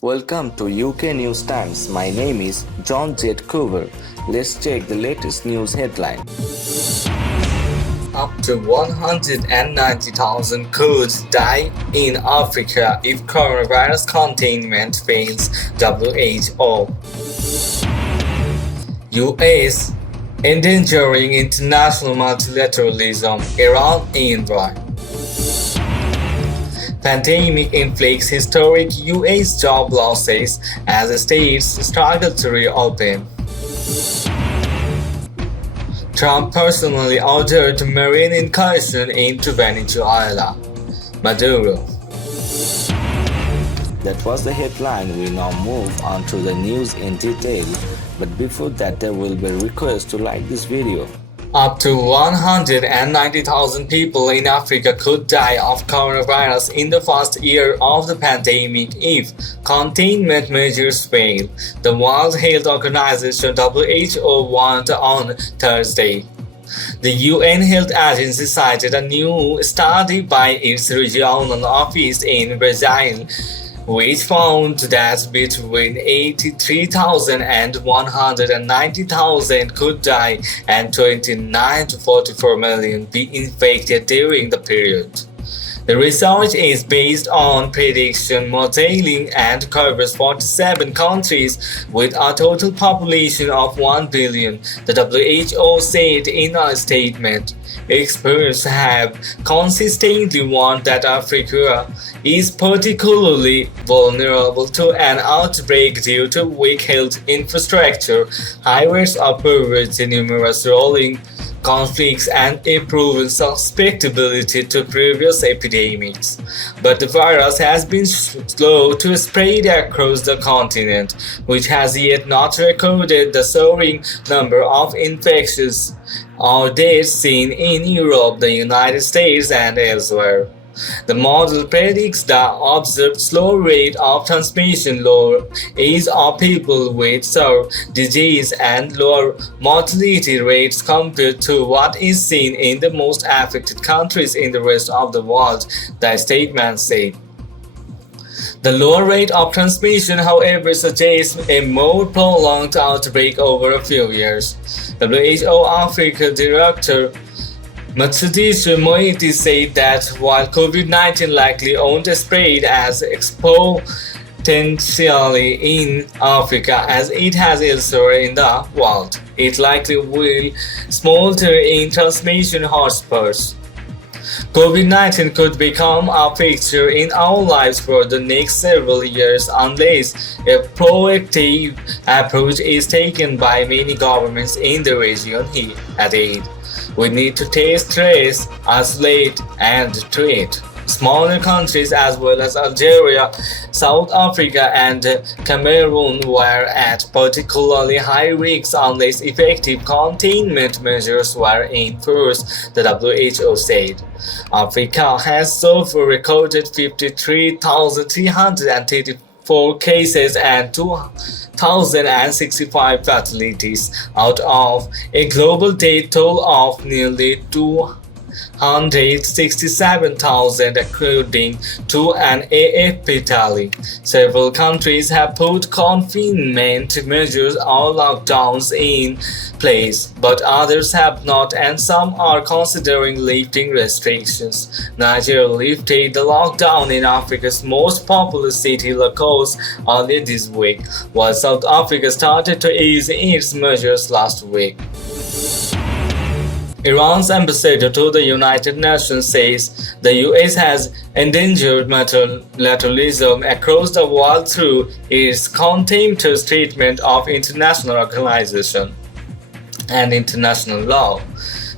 Welcome to UK News Times. My name is John J. Coover. Let's check the latest news headline. Up to 190,000 could die in Africa if coronavirus containment fails, WHO. US endangering international multilateralism, Iran envoy. Pandemic inflicts historic US job losses as states struggle to reopen. Trump personally ordered marine incursion into Venezuela. Maduro. That was the headline. We now move on to the news in detail. But before that, there will be a request to like this video. Up to 190,000 people in Africa could die of coronavirus in the first year of the pandemic if containment measures fail, the World Health Organization (WHO) warned on Thursday. The UN Health Agency cited a new study by its regional office in Brazil, which found that between 83,000 and 190,000 could die and 29 to 44 million be infected during the period. The research is based on prediction modeling and covers 47 countries with a total population of 1 billion, the WHO said in a statement. Experts have consistently warned that Africa is particularly vulnerable to an outbreak due to weak health infrastructure, high rates of poverty, numerous rolling conflicts, and a proven susceptibility to previous epidemics. But the virus has been slow to spread across the continent, which has yet not recorded the soaring number of infections or deaths seen in Europe, the United States, and elsewhere. The model predicts the observed slow rate of transmission, lower age of people with severe disease, and lower mortality rates compared to what is seen in the most affected countries in the rest of the world, the statement said. The lower rate of transmission, however, suggests a more prolonged outbreak over a few years. WHO Africa Director Matsudisha Moiti said that while COVID-19 likely won't spread as exponentially in Africa as it has elsewhere in the world, it likely will smolder in transmission hotspots. COVID-19 could become a fixture in our lives for the next several years unless a proactive approach is taken by many governments in the region, he added. We need to test, trace, isolate, and treat. Smaller countries as well as Algeria, South Africa, and Cameroon were at particularly high risk unless effective containment measures were enforced, the WHO said. Africa has so far recorded 53,334 cases and 2,065 fatalities out of a global death toll of nearly 267,000 according to an AFP tally. Several countries have put confinement measures or lockdowns in place, but others have not, and some are considering lifting restrictions. Nigeria lifted the lockdown in Africa's most populous city, Lagos, earlier this week, while South Africa started to ease its measures last week. Iran's ambassador to the United Nations says the US has endangered multilateralism across the world through its contemptuous treatment of international organizations and international law.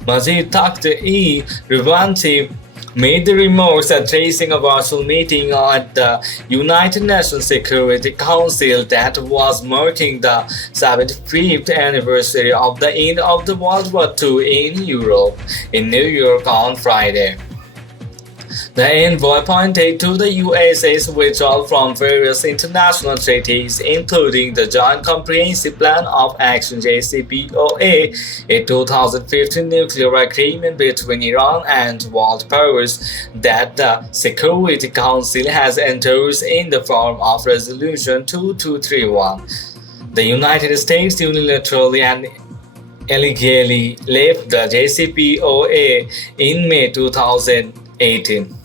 Majid Takht-e-Revanti made the remarks addressing a virtual meeting at the United Nations Security Council that was marking the 75th anniversary of the end of the World War II in Europe, in New York on Friday. The envoy pointed to the US's withdrawal from various international treaties, including the Joint Comprehensive Plan of Action (JCPOA), a 2015 nuclear agreement between Iran and world powers that the Security Council has endorsed in the form of Resolution 2231. The United States unilaterally and illegally left the JCPOA in May 2018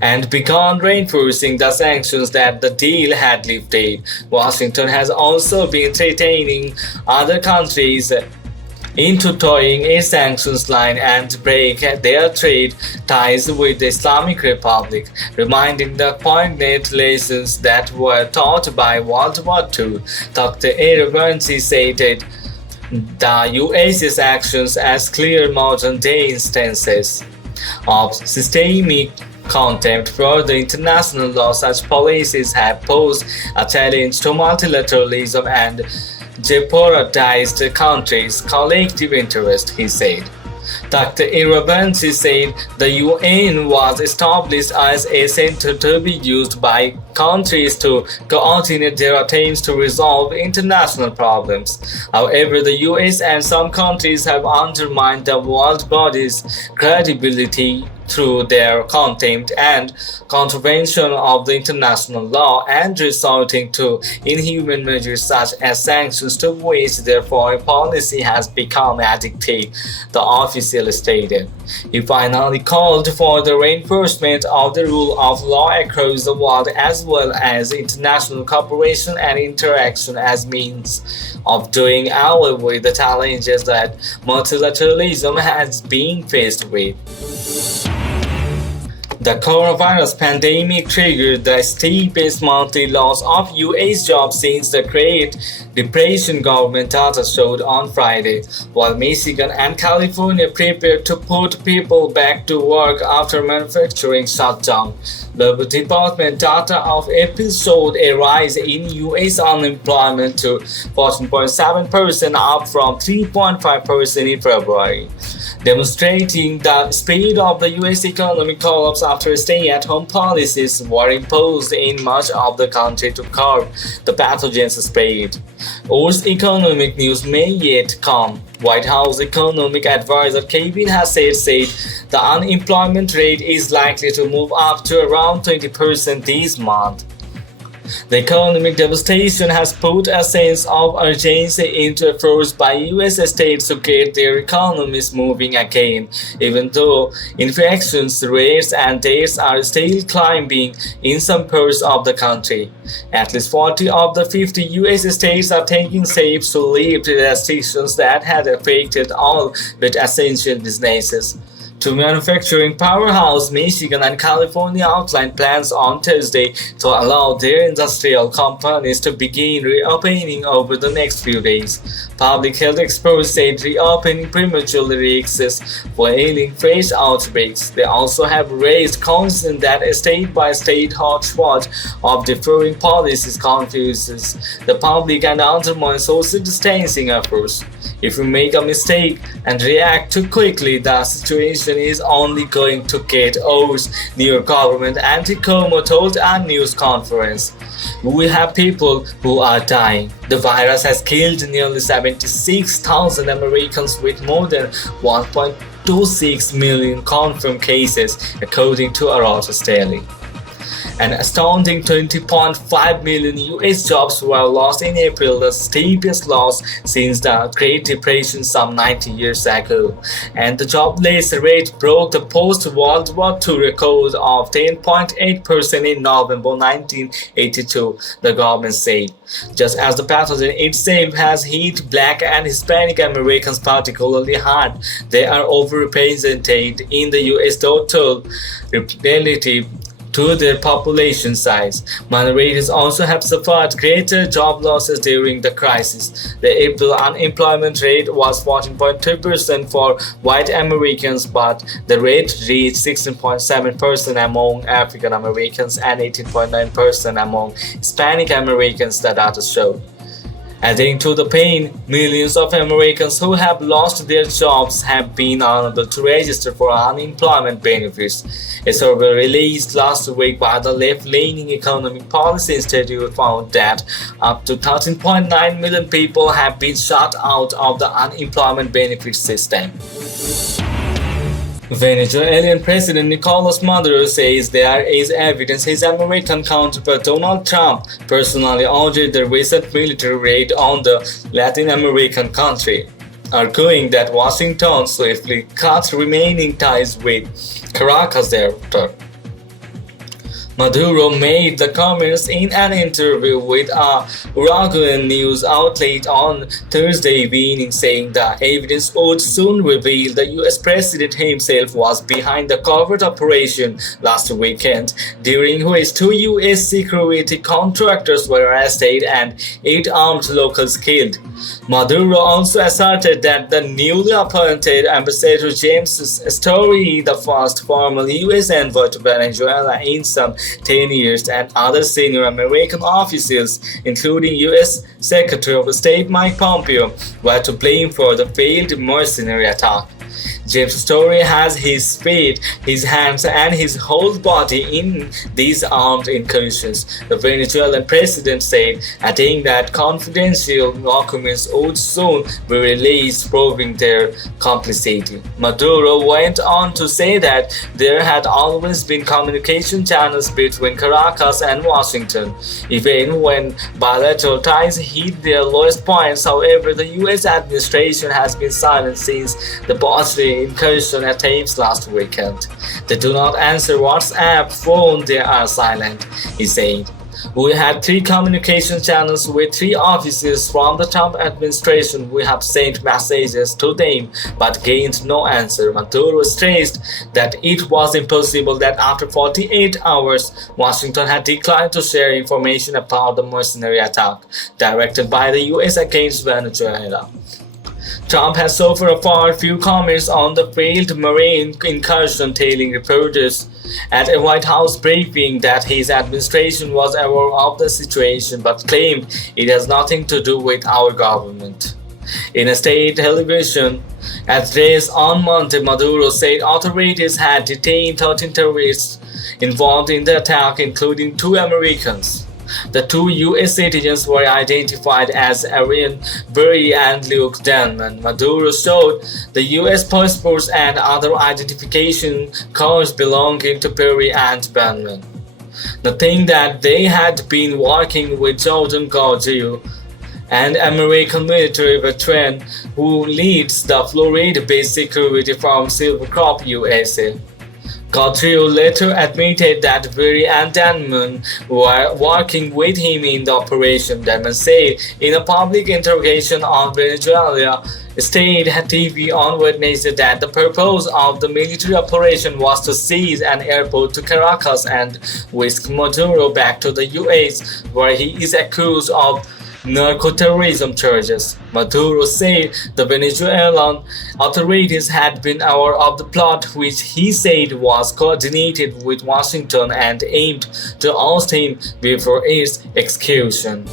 and began reinforcing the sanctions that the deal had lifted. Washington has also been threatening other countries into toeing a sanctions line and break their trade ties with the Islamic Republic, reminding the poignant lessons that were taught by World War II. Dr. Aravanci stated the US's actions as clear modern-day instances of systemic contempt for the international law. Such policies have posed a challenge to multilateralism and jeopardized countries' collective interest, he said. Dr. Irabansi said the UN was established as a center to be used by countries to coordinate their attempts to resolve international problems. However, the US and some countries have undermined the world body's credibility through their contempt and contravention of the international law and resorting to inhuman measures such as sanctions to which their foreign policy has become addicted, the official stated. He finally called for the reinforcement of the rule of law across the world as well as international cooperation and interaction as means of doing away with the challenges that multilateralism has been faced with. The coronavirus pandemic triggered the steepest monthly loss of U.S. jobs since the Great Depression, government data showed on Friday, while Michigan and California prepared to put people back to work after manufacturing shutdown. Labor Department data of April showed a rise in U.S. unemployment to 14.7%, up from 3.5% in February, demonstrating the speed of the U.S. economic collapse after stay-at-home policies were imposed in much of the country to curb the pathogen's spread. Worse economic news may yet come. White House economic advisor Kevin Hassett said the unemployment rate is likely to move up to around 20% this month. The economic devastation has put a sense of urgency into efforts by U.S. states to get their economies moving again, even though infections rates and deaths are still climbing in some parts of the country. At least 40 of the 50 U.S. states are taking steps to lift restrictions that had affected all but essential businesses. Two manufacturing powerhouses, Michigan and California, outlined plans on Thursday to allow their industrial companies to begin reopening over the next few days. Public health experts said reopening prematurely risks fueling fresh outbreaks. They also have raised concerns that a state-by-state hodgepodge of differing policies confuses the public and undermines social distancing efforts. If we make a mistake and react too quickly, the situation is only going to get worse, New York government Andy Cuomo told a news conference. We have people who are dying. The virus has killed nearly 76,000 Americans with more than 1.26 million confirmed cases, according to Reuters Daily. An astounding 20.5 million U.S. jobs were lost in April, the steepest loss since the Great Depression some 90 years ago. And the jobless rate broke the post-World War II record of 10.8% in November 1982, the government said. Just as the pathogen itself has hit Black and Hispanic Americans particularly hard, they are overrepresented in the U.S. total relative to their population size. Minorities also have suffered greater job losses during the crisis. The April unemployment rate was 14.2% for white Americans, but the rate reached 16.7% among African Americans and 18.9% among Hispanic Americans, the data showed. Adding to the pain, millions of Americans who have lost their jobs have been unable to register for unemployment benefits. A survey released last week by the left-leaning Economic Policy Institute found that up to 13.9 million people have been shut out of the unemployment benefit system. Venezuelan President Nicolas Maduro says there is evidence his American counterpart Donald Trump personally ordered the recent military raid on the Latin American country, arguing that Washington swiftly cut remaining ties with Caracas thereafter. Maduro made the comments in an interview with a Uruguayan news outlet on Thursday evening, saying the evidence would soon reveal the US president himself was behind the covert operation last weekend, during which 2 US security contractors were arrested and 8 armed locals killed. Maduro also asserted that the newly appointed Ambassador James Story, the first formal US envoy to Venezuela in some 10 years, and other senior American officials, including US Secretary of State Mike Pompeo, were to blame for the failed mercenary attack. James Story has his feet, his hands, and his whole body in these armed incursions, the Venezuelan president said, adding that confidential documents would soon be released proving their complicity. Maduro went on to say that there had always been communication channels between Caracas and Washington, even when bilateral ties hit their lowest points. However, the US administration has been silent since the botched incursion attempts last weekend. They do not answer WhatsApp phone, they are silent, he said. We had 3 communication channels with 3 officers from the Trump administration. We have sent messages to them but gained no answer. Maduro stressed that it was impossible that after 48 hours, Washington had declined to share information about the mercenary attack directed by the US against Venezuela. Trump has so far few comments on the failed marine incursion, telling reporters at a White House briefing that his administration was aware of the situation but claimed it has nothing to do with our government. In a state television address on Monday, Maduro said authorities had detained 13 terrorists involved in the attack, including 2 Americans. The 2 US citizens were identified as Arian Berry and Luke Denman. Maduro showed the US passports and other identification cards belonging to Berry and Denman, noting that they had been working with Jordan Gargio, an American military veteran who leads the Florida-based security firm Silvercrop USA. Gaudreau later admitted that Berry and Denman were working with him in the operation. Denman said in a public interrogation on Venezuela State TV on Wednesday that the purpose of the military operation was to seize an airport to Caracas and whisk Maduro back to the US, where he is accused of narco-terrorism charges. Maduro said the Venezuelan authorities had been aware of the plot, which he said was coordinated with Washington and aimed to oust him before its execution.